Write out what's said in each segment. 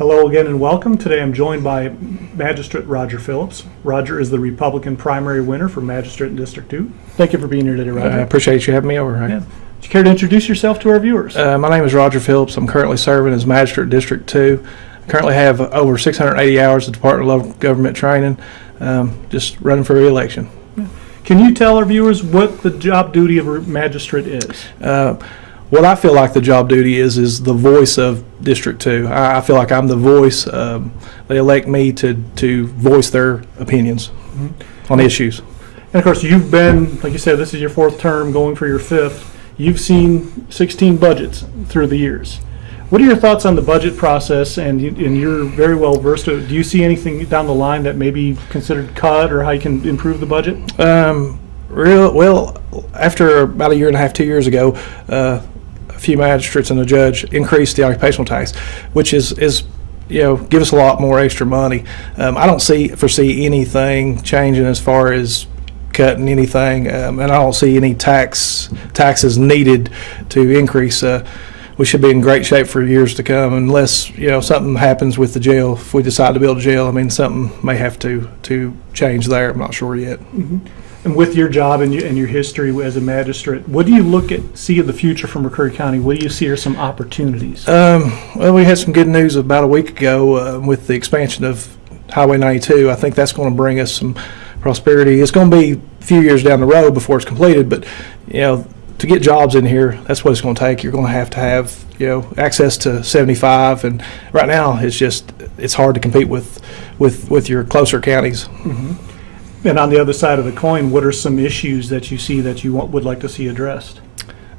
Hello again and welcome. Today I'm joined by Magistrate Roger Phillips. Roger is the Republican primary winner for Magistrate in District 2. Thank you for being here today, Roger. I appreciate you having me over. Yeah. Would you care to introduce yourself to our viewers? My name is Roger Phillips. I'm currently serving as Magistrate in District 2. I currently have over 680 hours of Department of Local Government training, just running for re-election. Yeah. Can you tell our viewers what the job duty of a magistrate is? What I feel like the job duty is the voice of District 2. I feel like I'm the voice. They elect me to voice their opinions on issues. And of course, you've been, like you said, this is your fourth term, going for your fifth. You've seen 16 budgets through the years. What are your thoughts on the budget process? And you're very well versed. Do you see anything down the line that may be considered cut, or how you can improve the budget? Well, after about a year and a half, 2 years ago, a few magistrates and a judge increased the occupational tax, which is give us a lot more extra money. I don't foresee anything changing as far as cutting anything, and I don't see any taxes needed to increase. We should be in great shape for years to come, unless something happens with the jail. If we decide to build a jail, I mean, something may have to change there. I'm not sure yet. Mm-hmm. And with your job and your history as a magistrate, what do you see in the future from McCreary County? What do you see are some opportunities? Well, we had some good news about a week ago with the expansion of Highway 92. I think that's going to bring us some prosperity. It's going to be a few years down the road before it's completed, but to get jobs in here, that's what it's going to take. You're going to have access to 75, and right now it's hard to compete with your closer counties. Mm-hmm. And on the other side of the coin, what are some issues that you see that you would like to see addressed?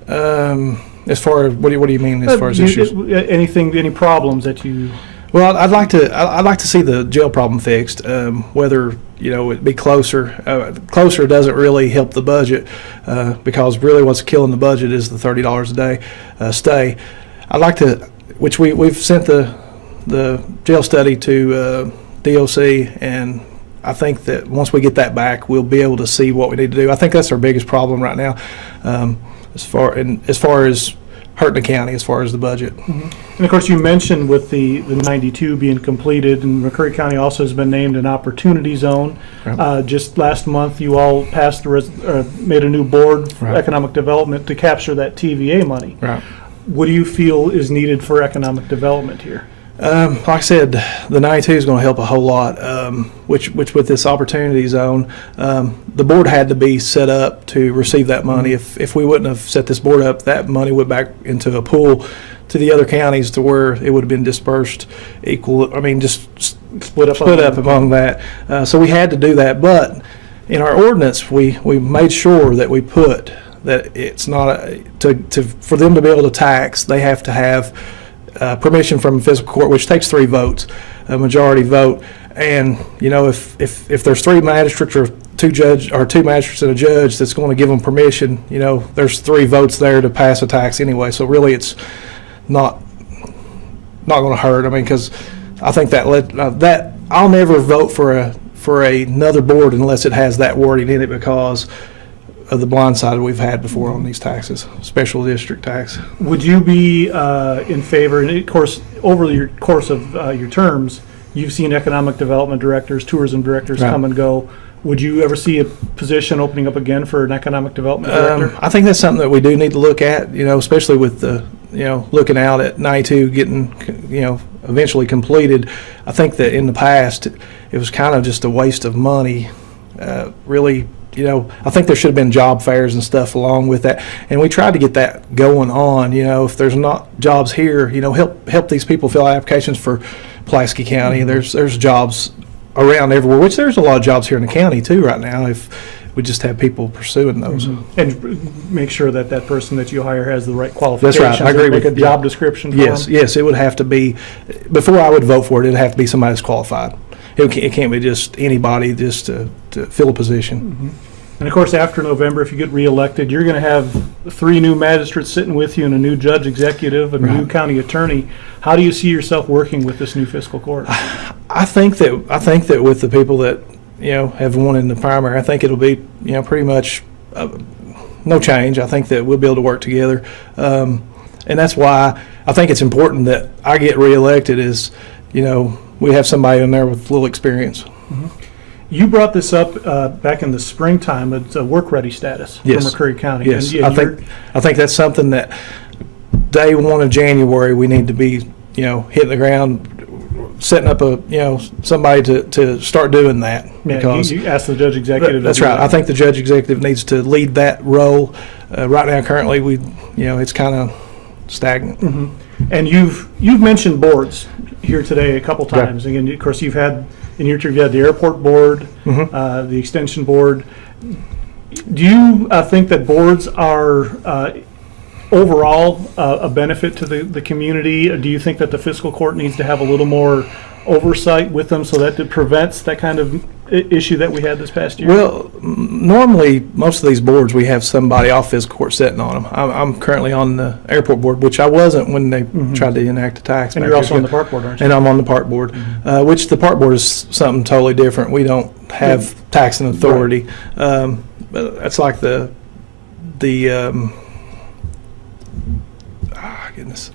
As far as what do you mean as far as issues? Any problems that you? Well, I'd like to see the jail problem fixed. Whether it be closer. Closer doesn't really help the budget because really what's killing the budget is the $30 a day stay. I'd like to, which we've sent the jail study to DOC, and I think that once we get that back, we'll be able to see what we need to do. I think that's our biggest problem right now, as far as hurting the county as far as the budget. Mm-hmm. And of course, you mentioned with the 92 being completed, and McCreary County also has been named an opportunity zone. Right. Just last month, you all passed made a new board for economic development to capture that TVA money. Right. What do you feel is needed for economic development here? Like I said, the 92 is going to help a whole lot, which with this opportunity zone, the board had to be set up to receive that money. If we wouldn't have set this board up, that money would back into a pool to the other counties to where it would have been dispersed just split up among that. So we had to do that. But in our ordinance, we made sure that we put that it's not for them to be able to tax, they have to have permission from a fiscal court, which takes 3 votes, a majority vote. And if there's 3 magistrates or 2 magistrates and a judge that's going to give them permission, there's 3 votes there to pass a tax anyway. So really, it's not going to hurt. I mean, because I think that I'll never vote for another board unless it has that wording in it because of the blindside we've had before on these taxes, special district tax. Would you be in favor, and of course, over the course of your terms, you've seen economic development directors, tourism directors come and go. Would you ever see a position opening up again for an economic development director? I think that's something that we do need to look at, especially with the, looking out at 92 getting, eventually completed. I think that in the past, it was kind of just a waste of money, really. I think there should have been job fairs and stuff along with that, and we tried to get that going on. If there's not jobs here, help these people fill out applications for Pulaski County. Mm-hmm. There's jobs around everywhere, which there's a lot of jobs here in the county too right now. If we just have people pursuing those, and make sure that person that you hire has the right qualifications. That's right. I agree with a job description. Yes, it would have to be. Before I would vote for it, it'd have to be somebody that's qualified. It can't be just anybody just to fill a position. Mm-hmm. And of course, after November, if you get reelected, you're going to have 3 new magistrates sitting with you and a new judge executive, a new county attorney. How do you see yourself working with this new fiscal court? I think that with the people that have won in the primary, I think it'll be pretty much no change. I think that we'll be able to work together, and that's why I think it's important that I get reelected. Is we have somebody in there with a little experience. You brought this up back in the springtime. It's a work-ready status for Yes. McCreary County. Yes, And I think that's something that day 1 of January we need to be, hitting the ground, setting up somebody to start doing that. yeah, Because you asked the judge executive. that's to do right. that. I think the judge executive needs to lead that role. Right now, currently, it's kind of stagnant. And you've mentioned boards here today a couple Okay. times. Again, of course, you've had in your term, you had the airport board, the extension board. Do you think that boards are overall a benefit to the community? Or do you think that the fiscal court needs to have a little more oversight with them so that it prevents that kind of issue that we had this past year? Well, normally, most of these boards, we have somebody off fiscal court sitting on them. I'm currently on the airport board, which I wasn't when they tried to enact a tax. And back you're also years on the ago. park board, aren't you? And I'm on the park board, which the park board is something totally different. We don't have taxing authority. But that's like the goodness.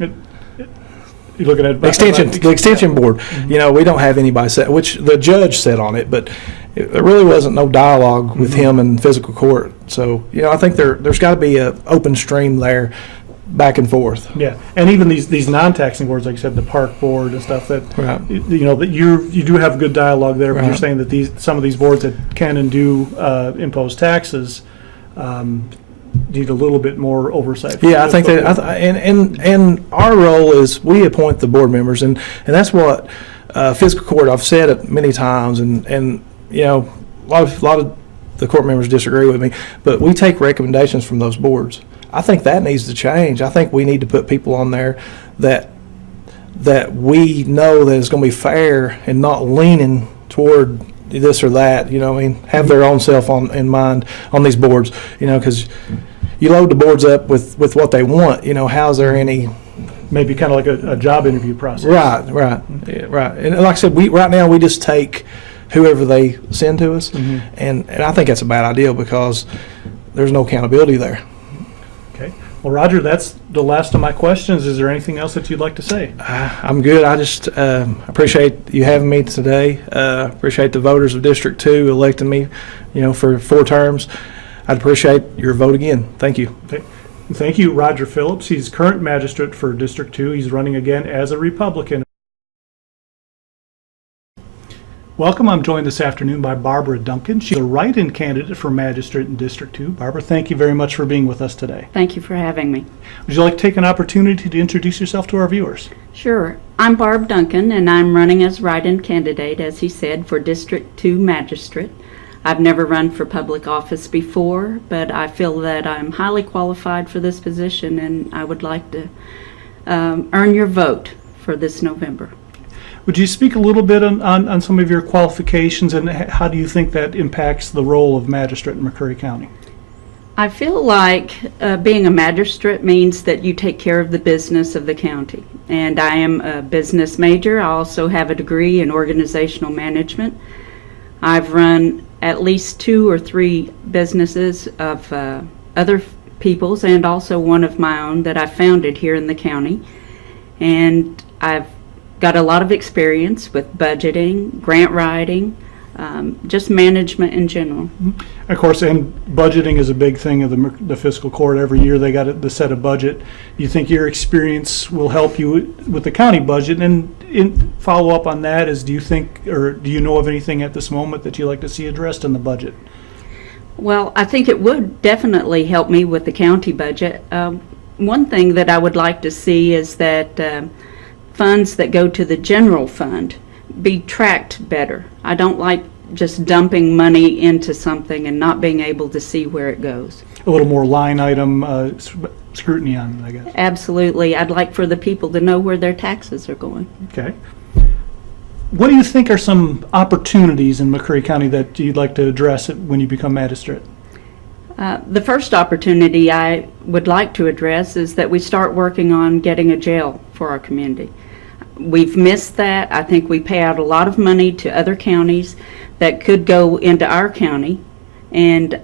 You're looking at The extension board, we don't have anybody set, which the judge sat on it, but there really wasn't no dialogue with him and physical court. So, I think there's got to be an open stream there, back and forth. Yeah, and even these non-taxing boards, like I said, the park board and stuff, that Right. that you do have good dialogue there. But you're Right. saying that some of these boards that can and do impose taxes need a little bit more oversight. Yeah, I think that, and our role is we appoint the board members, and that's what fiscal court. I've said it many times, and a lot of the court members disagree with me, but we take recommendations from those boards. I think that needs to change. I think we need to put people on there that we know that it's going to be fair and not leaning toward this or that. Have their own self in mind on these boards. Because you load the boards up with what they want. How's there any? Maybe kind of like a job interview process. Right. Yeah, right. And like I said, right now we just take whoever they send to us, and I think that's a bad idea because there's no accountability there. Okay. Well, Roger, that's the last of my questions. Is there anything else that you'd like to say? I'm good. I just appreciate you having me today. Appreciate the voters of District 2 electing me, for 4 terms. I'd appreciate your vote again. Thank you. Okay. Thank you, Roger Phillips. He's current magistrate for District 2. He's running again as a Republican. Welcome. I'm joined this afternoon by Barbara Duncan. She's a write-in candidate for magistrate in District 2. Barbara, thank you very much for being with us today. Thank you for having me. Would you like to take an opportunity to introduce yourself to our viewers? Sure. I'm Barb Duncan, and I'm running as write-in candidate, as he said, for District 2 Magistrate. I've never run for public office before, but I feel that I'm highly qualified for this position, and I would like to earn your vote for this November. Would you speak a little bit on some of your qualifications and how do you think that impacts the role of magistrate in McCreary County? I feel like being a magistrate means that you take care of the business of the county. And I am a business major. I also have a degree in organizational management. I've run at least 2 or 3 businesses of other people's and also one of my own that I founded here in the county. And I've got a lot of experience with budgeting, grant writing, just management in general. Of course, and budgeting is a big thing of the fiscal court. Every year they got to set a budget. Do you think your experience will help you with the county budget? And in follow up on that is, do you think, or do you know of anything at this moment that you'd like to see addressed in the budget? Well, I think it would definitely help me with the county budget. One thing that I would like to see is that funds that go to the general fund be tracked better. I don't like just dumping money into something and not being able to see where it goes. A little more line item scrutiny on it, I guess. Absolutely. I'd like for the people to know where their taxes are going. Okay. What do you think are some opportunities in McCreary County that you'd like to address when you become magistrate? The first opportunity I would like to address is that we start working on getting a jail for our community. We've missed that. I think we pay out a lot of money to other counties that could go into our county, and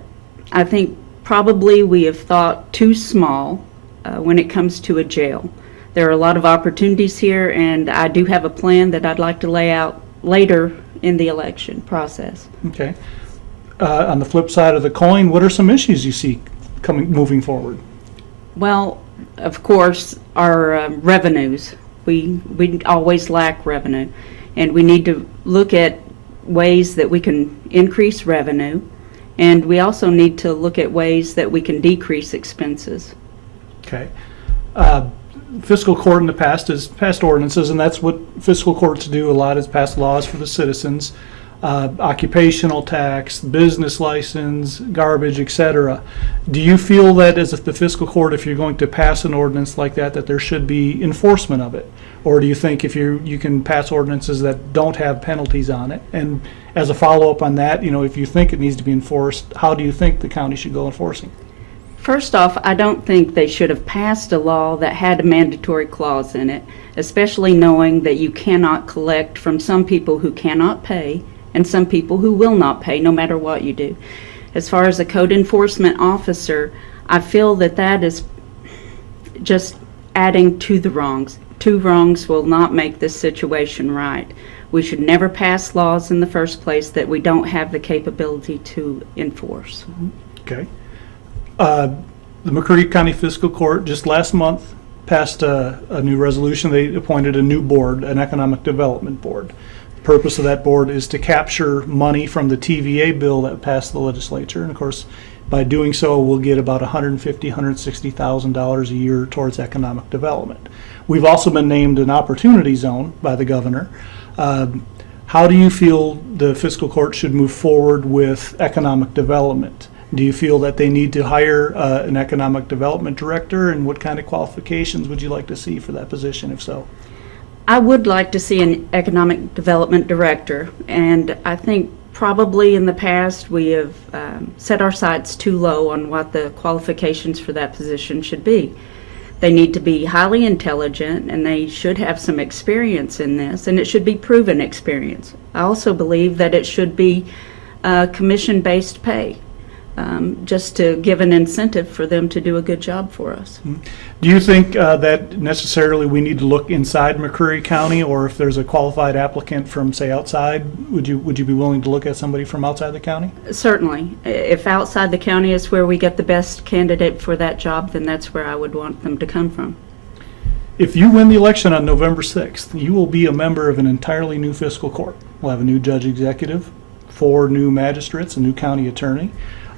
I think probably we have thought too small when it comes to a jail. There are a lot of opportunities here, and I do have a plan that I'd like to lay out later in the election process. Okay. On the flip side of the coin, what are some issues you see moving forward? Well, of course, our revenues. We always lack revenue, and we need to look at ways that we can increase revenue, and we also need to look at ways that we can decrease expenses. Okay. Fiscal court in the past has passed ordinances, and that's what fiscal courts do a lot, is pass laws for the citizens. Occupational tax, business license, garbage, etc. Do you feel that as the fiscal court, if you're going to pass an ordinance like that, that there should be enforcement of it? Or do you think if you can pass ordinances that don't have penalties on it? And as a follow-up on that, if you think it needs to be enforced, how do you think the county should go enforcing? First off, I don't think they should have passed a law that had a mandatory clause in it, especially knowing that you cannot collect from some people who cannot pay and some people who will not pay no matter what you do. As far as a code enforcement officer, I feel that is just adding to the wrongs. Two wrongs will not make this situation right. We should never pass laws in the first place that we don't have the capability to enforce. Okay. The McCreary County Fiscal Court just last month passed a new resolution. They appointed a new board, an economic development board. The purpose of that board is to capture money from the TVA bill that passed the legislature. And of course, by doing so, we'll get about $150,000, $160,000 a year towards economic development. We've also been named an opportunity zone by the governor. How do you feel the fiscal court should move forward with economic development? Do you feel that they need to hire an economic development director, and what kind of qualifications would you like to see for that position, if so? I would like to see an economic development director, and I think probably in the past we have set our sights too low on what the qualifications for that position should be. They need to be highly intelligent, and they should have some experience in this, and it should be proven experience. I also believe that it should be commission-based pay, just to give an incentive for them to do a good job for us. Do you think that necessarily we need to look inside McCreary County, or if there's a qualified applicant from, say, outside, would you be willing to look at somebody from outside the county? Certainly. If outside the county is where we get the best candidate for that job, then that's where I would want them to come from. If you win the election on November 6th, you will be a member of an entirely new fiscal court. We'll have a new judge executive, 4 new magistrates, a new county attorney.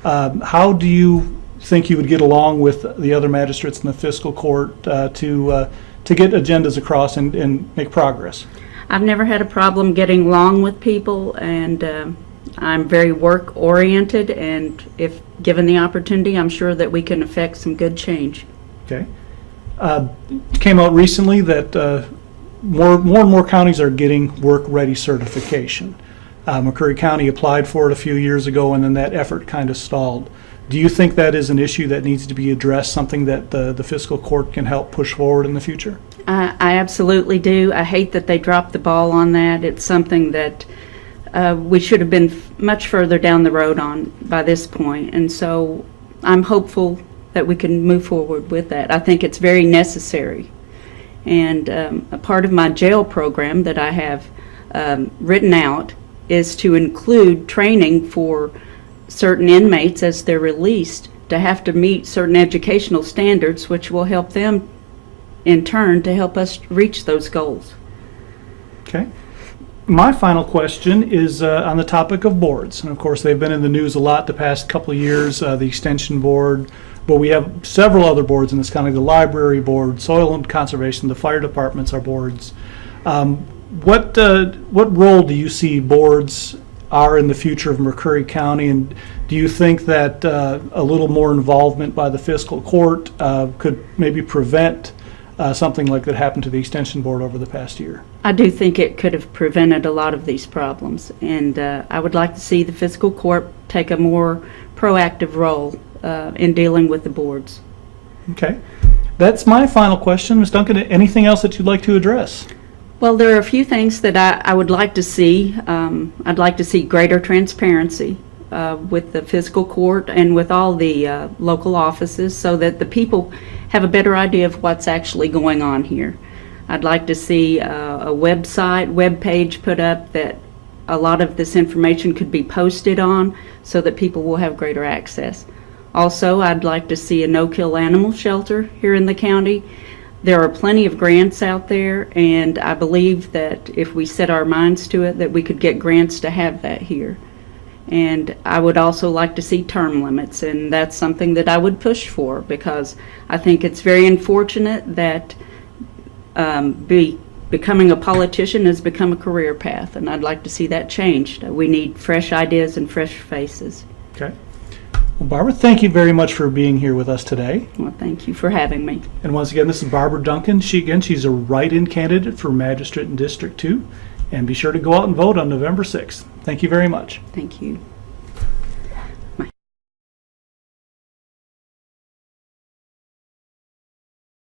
How do you think you would get along with the other magistrates in the fiscal court to get agendas across and make progress? I've never had a problem getting along with people, and I'm very work-oriented, and if given the opportunity, I'm sure that we can affect some good change. Okay. It came out recently that more and more counties are getting work-ready certification. McCreary County applied for it a few years ago, and then that effort kind of stalled. Do you think that is an issue that needs to be addressed, something that the fiscal court can help push forward in the future? I absolutely do. I hate that they dropped the ball on that. It's something that we should have been much further down the road on by this point, and so I'm hopeful that we can move forward with that. I think it's very necessary. And a part of my jail program that I have written out is to include training for certain inmates as they're released to have to meet certain educational standards, which will help them in turn to help us reach those goals. Okay. My final question is on the topic of boards. And of course, they've been in the news a lot the past couple of years, the Extension Board, but we have several other boards in this county, the Library Board, Soil and Conservation, the fire departments are boards. What role do you see boards are in the future of McCreary County, and do you think that a little more involvement by the fiscal court could maybe prevent something like that happened to the Extension Board over the past year? I do think it could have prevented a lot of these problems, and I would like to see the fiscal court take a more proactive role in dealing with the boards. Okay. That's my final question. Ms. Duncan, anything else that you'd like to address? Well, there are a few things that I would like to see. I'd like to see greater transparency with the fiscal court and with all the local offices so that the people have a better idea of what's actually going on here. I'd like to see a web page put up that a lot of this information could be posted on so that people will have greater access. Also, I'd like to see a no-kill animal shelter here in the county. There are plenty of grants out there, and I believe that if we set our minds to it, that we could get grants to have that here. And I would also like to see term limits, and that's something that I would push for, because I think it's very unfortunate that becoming a politician has become a career path, and I'd like to see that changed. We need fresh ideas and fresh faces. Okay. Well, Barbara, thank you very much for being here with us today. Well, thank you for having me. And once again, this is Barbara Duncan. She's a write-in candidate for Magistrate in District 2. And be sure to go out and vote on November 6th. Thank you very much. Thank you.